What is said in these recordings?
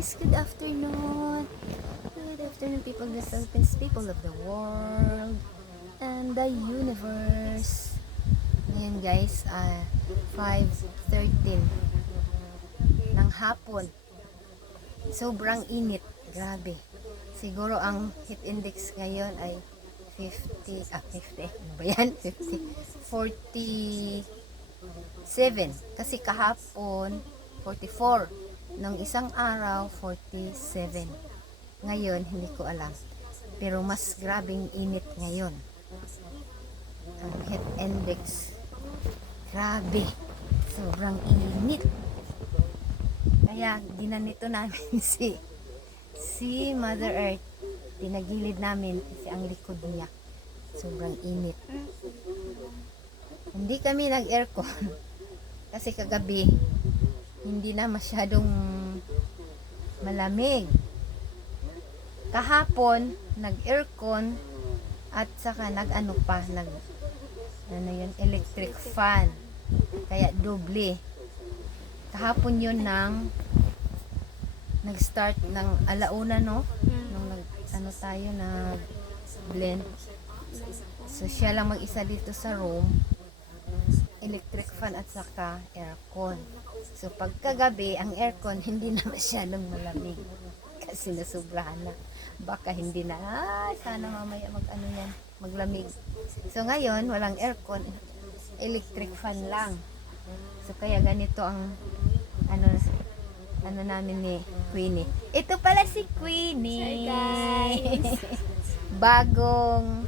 guys, good afternoon. Good afternoon, people of the Philippines, people of the world, and the universe. Ngayon guys, 5:13 ng hapon. Sobrang init, grabe. Siguro ang heat index ngayon ay 50, 50, ano ba yan? 50, 47. Kasi kahapon, 44. Nung isang araw, 47. Ngayon, hindi ko alam. Pero mas grabing init ngayon. Ang heat index. Grabe. Sobrang init. Kaya, ginanito namin si Mother Earth. Tinagilid namin kasi ang likod niya. Sobrang init. Hindi kami nag-aircon. Kasi kagabi, hindi na masyadong malamig. Kahapon, nag-aircon at saka electric fan. Kaya doble. Kahapon yun nag-start ng alauna, no? Nung nag-blend. So, siya lang mag-isa dito sa room. Electric fan at saka aircon. So, pagkagabi, ang aircon hindi na masyadong malamig. Kasi nasubrahan na. Baka hindi na, sana mamaya maglamig. So, ngayon, walang aircon. Electric fan lang. So, kaya ganito ang, namin ni Queenie. Ito pala si Queenie. Hi, guys. Bagong,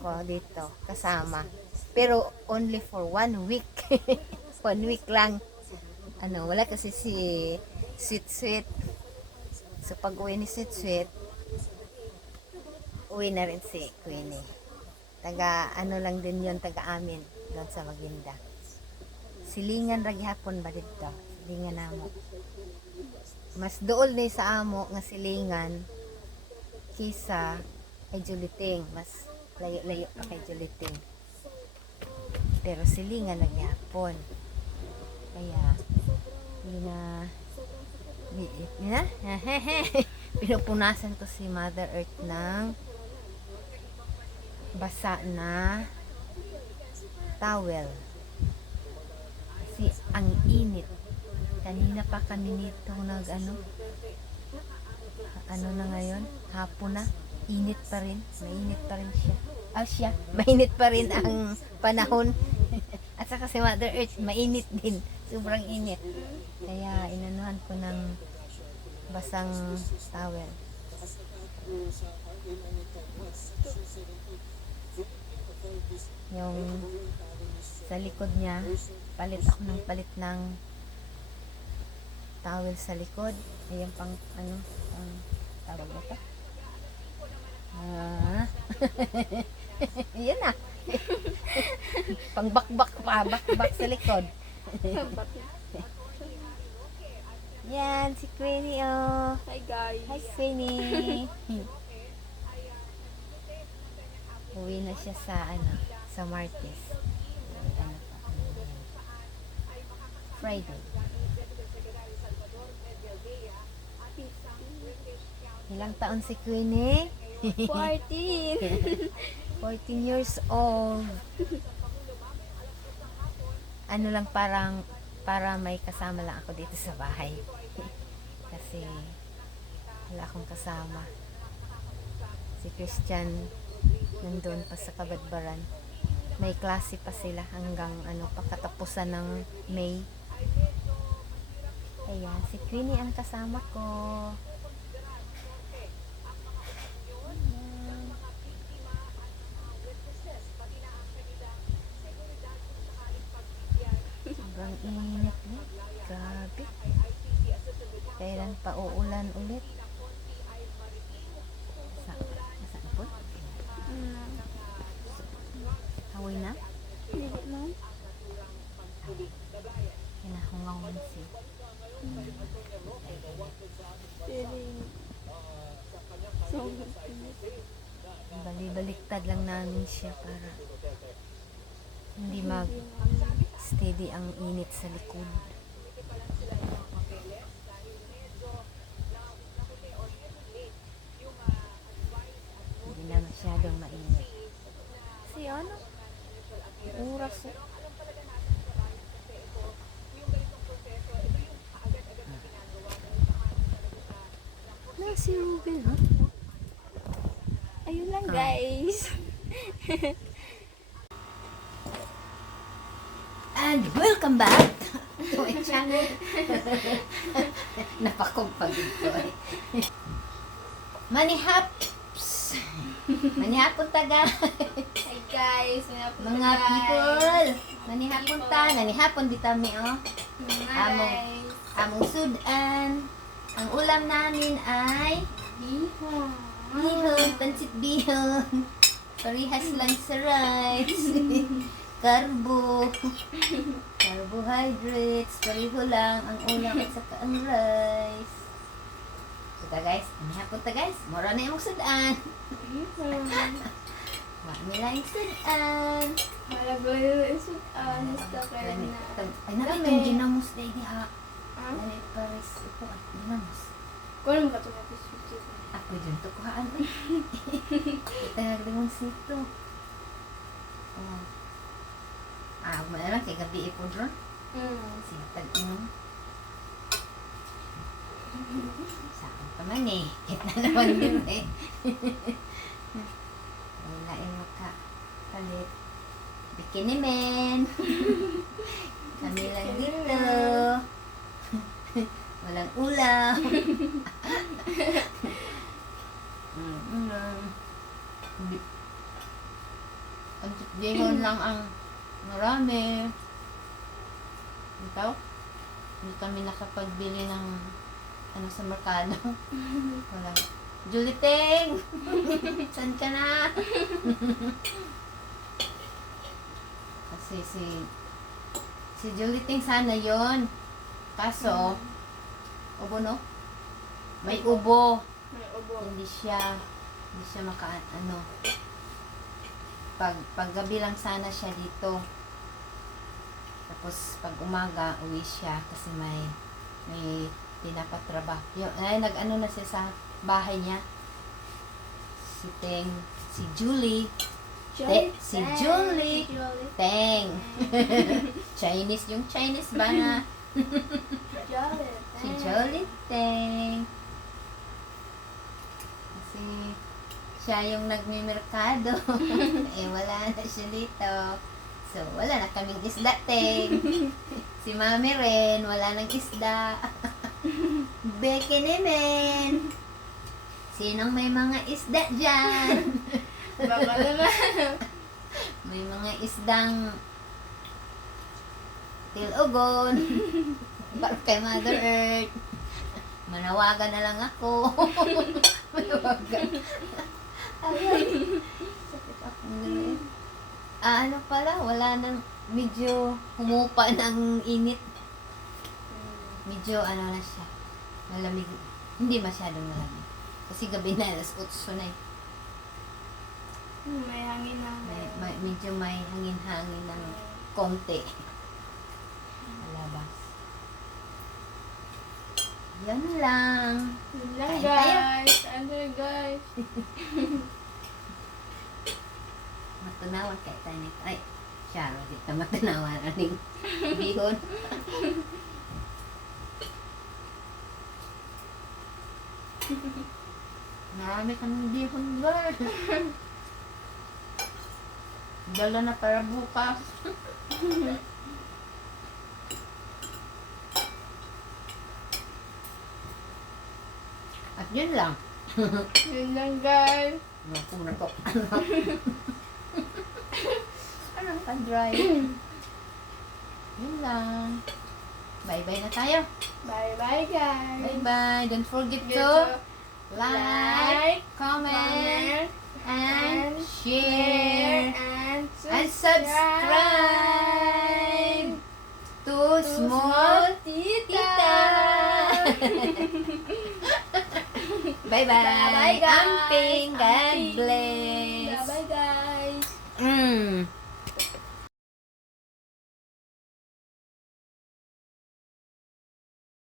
ko dito, kasama. Pero, only for 1 week. 1 week lang. Wala kasi si Sweet. So, pag uwi ni Sweet, uwi na rin si Queenie. Lang din yon, taga amin, doon sa Maginda. Silingan ragi hapon ba dito? Silingan amo. Mas dool ni sa amo nga silingan kisa kay Juliting. Mas layo-layo pa kay Juliting. Pero silingan lagi hapon. Kaya, pinupunasan ko si Mother Earth ng basa na towel. Kasi ang init. Kanina pa kami nito na ngayon, hapon na, init pa rin. Mainit pa rin siya. Mainit pa rin ang panahon. At saka si Mother Earth, mainit din. Sobrang init. Kaya inanuhan ko ng basang towel. Yung sa likod niya, palit ng towel sa likod. Ayan pang tawag ito. Yan na. Pang bakbak sa likod. Yan, si Queenie, oh. Hi guys. Hi, Queenie. Uwi na siya sa Martes. Friday. Ilang taon si Queenie? 14. 14 years old. Lang para may kasama lang ako dito sa bahay. Kasi wala akong kasama. Si Christian nandun pa sa Kabadbaran. May klase pa sila hanggang pagkatapusan ng May. Ayan, si Queenie ang kasama ko. Sobrang init na. Grabe. Kailan pa uulan ulit? Saan po? Hawi na? Hindi mo? Kinahungawan siya. Bali-baliktad lang namin siya para hindi steady ang init sa likod. na masyadong mainit. Si ano? Oras eh. Si Ruben, ha? Ayun lang guys. And welcome back to my channel. Napakugpagod ko eh. Manihaps! Manihapon taga. Hi guys. Mga people. Manihapon ta. Nanihapon di tami, oh. Guys. Among sudan. Ang ulam namin ay Bihon. bihon, pansit bihon. Parihas lang sa rice. Carbohydrates. Pariho lang ang ulam at saka ang rice. So ta guys, manihapon ta guys. Mura na yung sudan. Bihon. Mami lang yung sudan. Malagoy yung sudan. Gusto ko na. Ay, nakitong ginamos na ha. Ah? Ganit pares ito at ginamos. Kung ano ka ito mapisipit? Ako dyan to kuhaan eh. Ito naglimon sito. Oh. Ako na lang kay gabi ipo dron. Sintag inom. Sa akin pa man eh. Kita naman din eh. Wala yung makapalit. Bikini men. Kami lang dito. Walang ulam. Ang titlingon lang ang marami. Ito? Hindi kami nakapagbili ng ano sa merkado. Walang. Juliteng! Saan ka na? Kasi si Juliteng sana yon. Kaso, ubo no? May ubo. May ubo. Hindi siya ano. Pag gabi lang sana siya dito. Tapos pag umaga uwi siya kasi may pinapatrabaho. Ay nag-ano na siya sa bahay niya. Si Julie. Si Julie. Teng. Chinese yung Chinese ba na? Si Jolie Teng. Kasi siya yung nagmimerkado. Eh wala na siya dito. So wala na kaming isda Teng. Si Mami rin wala nang isda. Beke naman. Sinong may mga isda dyan? Baka naman. May mga isdang tilugon. Para kay Mother Earth. Manawagan na lang ako. Manawagan. Ayun. Sakit akong ganun. Ano pala, wala nang medyo humupa ng init. Medyo ano na siya. Malamig. Hindi masyadong malamig. Kasi gabi na, alas 8 na eh. May hangin na. Medyo may hangin-hangin ng konti. Malabas. Yan lang. Yun lang Kain tayo. guys. Ano guys? Matunawan kay tayo. Ay, Charo, di ka matunawan. Aning bihon. Marami kang bihon, girl. Dala na para bukas. At yun lang. Yun lang guys. Naku na to. Anong pa-dry? Yun lang. Bye-bye na tayo. Bye bye guys. Bye-bye. Don't forget Get to to like, comment, and share, and and subscribe to Small Tita. Bye-bye. Bye-bye, guys. Amping. God Amping. bless.